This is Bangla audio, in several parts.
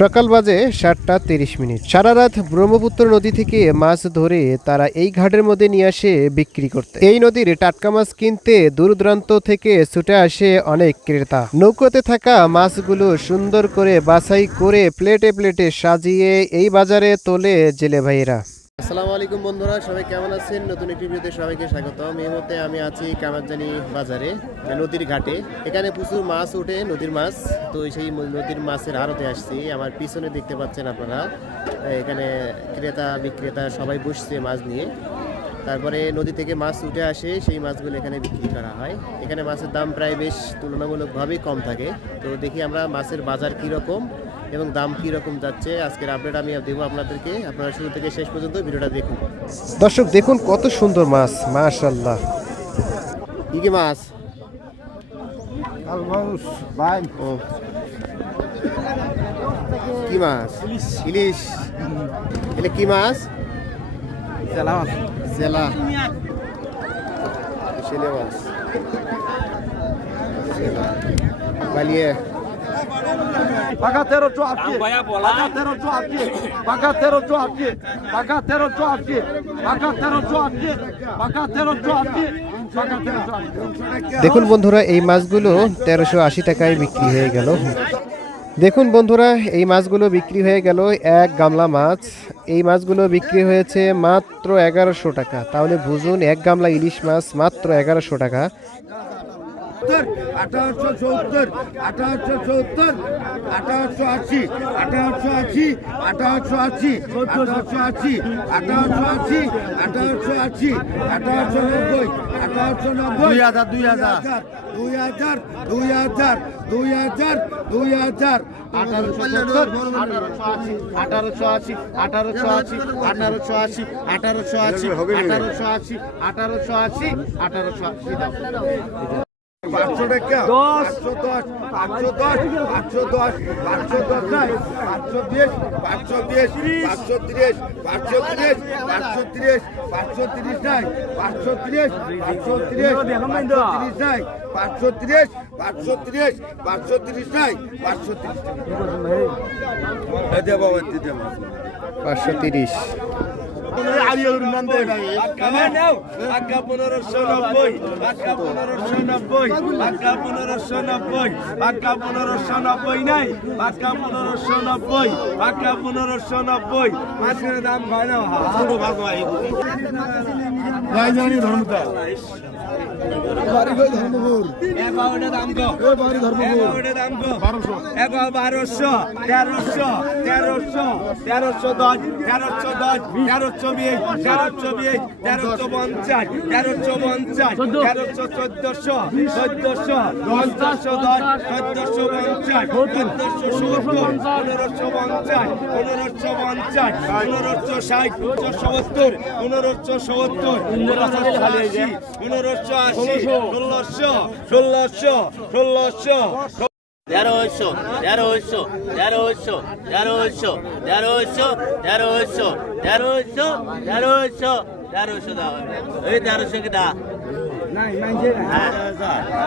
সকাল বাজে 7:30। সারা রাত ব্রহ্মপুত্র নদী থেকে মাছ ধরে তারা এই ঘাটের মধ্যে নিয়ে আসে বিক্রি করতে। এই নদীর টাটকা মাছ কিনতে দূর দূরান্ত থেকে ছুটে আসে অনেক ক্রেতা। নৌকোতে থাকা মাছগুলো সুন্দর করে বাছাই করে প্লেটে প্লেটে সাজিয়ে এই বাজারে তোলে জেলে ভাইয়েরা। আসসালামু আলাইকুম বন্ধুরা, সবাই কেমন আছেন? নতুন একটি ভিডিওতে সবাইকে স্বাগতম। এই মুহূর্তে আমি আছি কামারজানি বাজারে, নদীর ঘাটে। এখানে প্রচুর মাছ ওঠে, নদীর মাছ। তো সেই নদীর মাছের আড়তে আসছি। আমার পিছনে দেখতে পাচ্ছেন আপনারা, এখানে ক্রেতা বিক্রেতা সবাই বসছে মাছ নিয়ে। তারপরে নদী থেকে মাছ উঠে আসে, সেই মাছগুলো এখানে বিক্রি করা হয়। এখানে মাছের দাম প্রায় বেশ তুলনামূলকভাবেই কম থাকে। তো দেখি আমরা মাছের বাজার কীরকম এবং দাম কীরকম যাচ্ছে, আজকের আপডেট আমি দেবো আপনাদেরকে। আপনারা শুরু থেকে শেষ পর্যন্ত ভিডিওটা দেখুন। দর্শক দেখুন কত সুন্দর মাছ, মাশাআল্লাহ। কি কি মাছ? কি মাছ? ইলিশ। এটা কি মাছ? জেলা ছেলে মাছ, বালিয়ে Paga 13 aqui. Paga 13 aqui. Paga 13 aqui. Paga 13 aqui. Paga 13 aqui. Paga 13 aqui. Paga 13 aqui. দেখুন বন্ধুরা, এই মাছগুলো 1380 টাকায় বিক্রি হয়ে গেল। দেখুন বন্ধুরা, এই মাছগুলো বিক্রি হয়ে গেল এক গামলা মাছ। এই মাছগুলো বিক্রি হয়েছে মাত্র 1100 টাকা। তাহলে বুঝুন, এক গামলা ইলিশ মাছ মাত্র 1100 টাকা। 1870, 1870, 1880, 1880, 1880, 1880, 1880, 1880, 1890, 1890, 2000, 2000, 2000, 2000, 2000, 1870, 1880, 1880, 1880, 1880, 1880, 1880, 1880, 1880. 500 টাকা 10, 510, 510, 510, 510 নাই, 520, 520, 530, 530, 530, 530 নাই, 530, 530, 530 নাই, 530, 530, 530 নাই, 530। এতে বাবা দিতে 530। আরিয়ার নন্দে কামান নাও আকা 1590 আকা 1590 আকা 1590 আকা 1590 নাই আকা 1590 আকা 1590 মাছের দাম ভাই না ছোট ভাগ ভাই ভাই জানি ধর্মতা বাড়ি কই ধর্মপুর এ বাউটা দাম কো এ বাড়ি ধর্মপুর বাউটা দাম কো 1200 1200 1300 1310 1310 1320 1320 1350 1350 1314 1400 1410 1450 1450 1550 1560 1570 1570 1580 1600 1600 1600 তেরোশো তেরোশো তেরোশো তেরোশো তেরোশো তেরোশো তেরোশো তেরোশো তেরোশো দাও, এই 1300 কি দা 4000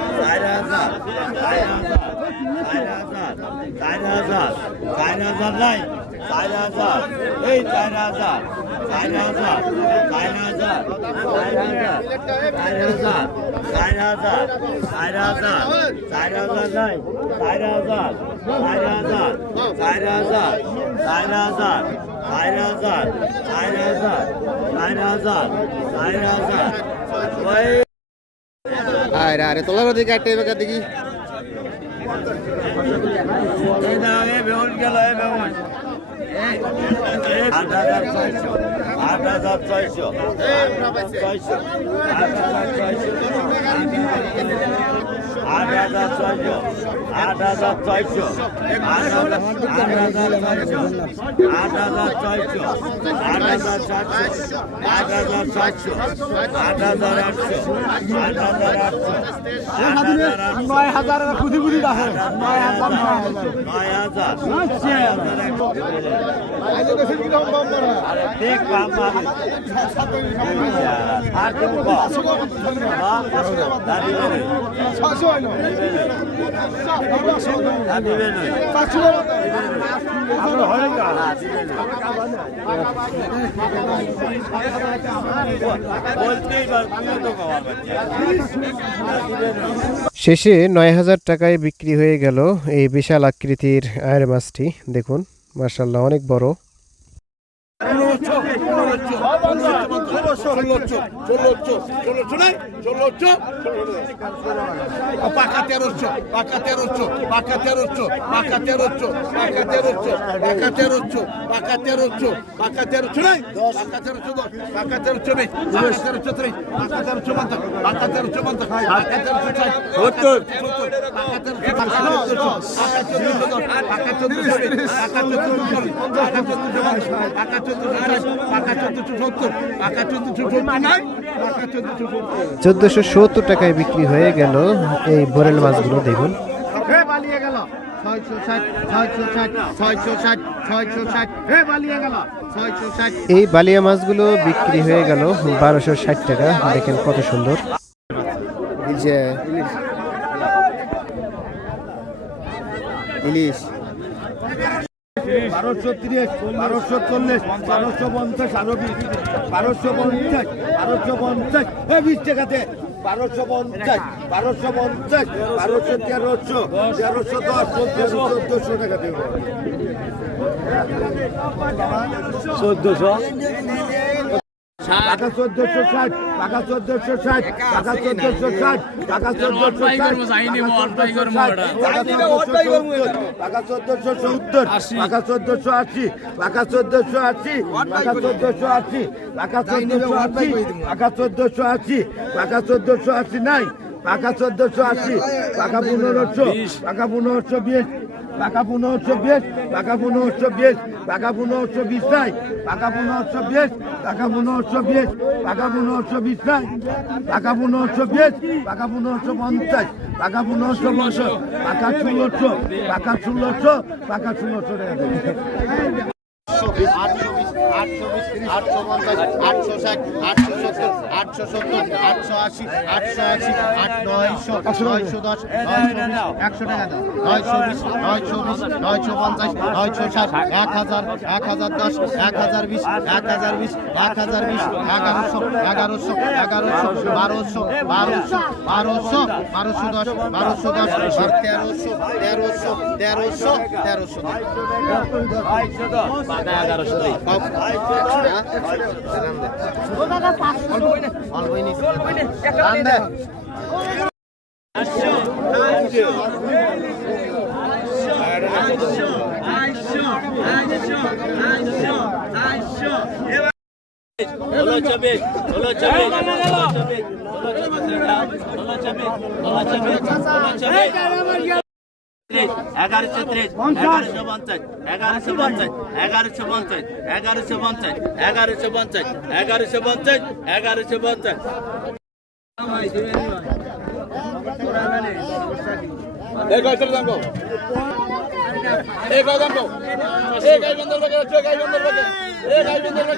আরে তোলার দিকে একটা এবার দেখি। এই দাও, এই বেউন গেল, এই বেউন 8600 8600 8600 9000 খুদি খুদি আছে 9000 9000 দেখ বাবা আর তুমি শেষে ৯,০০০ টাকায় বিক্রি হয়ে গেল এই বিশাল আকৃতির আয়ের মাছটি। দেখুন মাশাআল্লাহ অনেক বড়। পাকা 1300 পাকা 1300 পাকা 1300 পাকা 1300 পাকা 1300 পাকা 1300 পাকা 1300 পাকা 1300 নাই পাকা 1300 পাকা 1300 নেই পাকা 1300 3 পাকা 1300 বন্ধ পাকা 1300 বন্ধ পাকা 1300 70 পাকা 1300 পাকা ১৪৭০ টাকায় বিক্রি হয়ে গেল এই বোরেল মাছগুলো। দেখুন এই বালিয়া মাছগুলো বিক্রি হয়ে গেল ১২৬০ টাকা। দেখেন কত সুন্দর। ইলিশ 1230 1240 1250 আরো 1250 1250 20 টাকাতে 1250 1250 1200 1300 1410 টাকা দেব 1400 টাকা 1460 টাকা 1460 টাকা 1460 টাকা 1460 টাকা 1470 টাকা 1480 টাকা 1480 টাকা 1480 টাকা 1480 টাকা 1480 টাকা 1480 নাই টাকা 1480 টাকা 1500 টাকা 1520 টাকা 1520 টাকা 1520 টাকা 1520 নাই টাকা 1520 টাকা 1520 টাকা 1520 নাই টাকা 1520 টাকা 1550 টাকা 1550 টাকা 1600 টাকা 1600 টাকা 1600 টাকা দেবে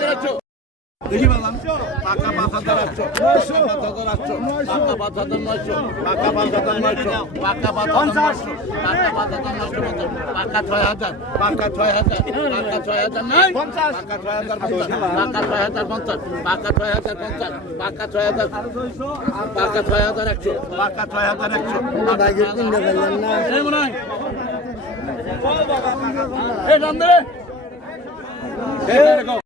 1111 দেখি বললাম পাকা 5000 800 পাকা 5000 পাকা 5000 900 পাকা 5000 পাকা 5000 পাকা 6000 পাকা 6000 পাকা 6000 নাই 50 পাকা 6000 পাকা 6050 পাকা 6050 পাকা 6000 পাকা 6100 বাইকের কিনতে পারলেন না এই মনে হয় এই রান্দে এই দেখো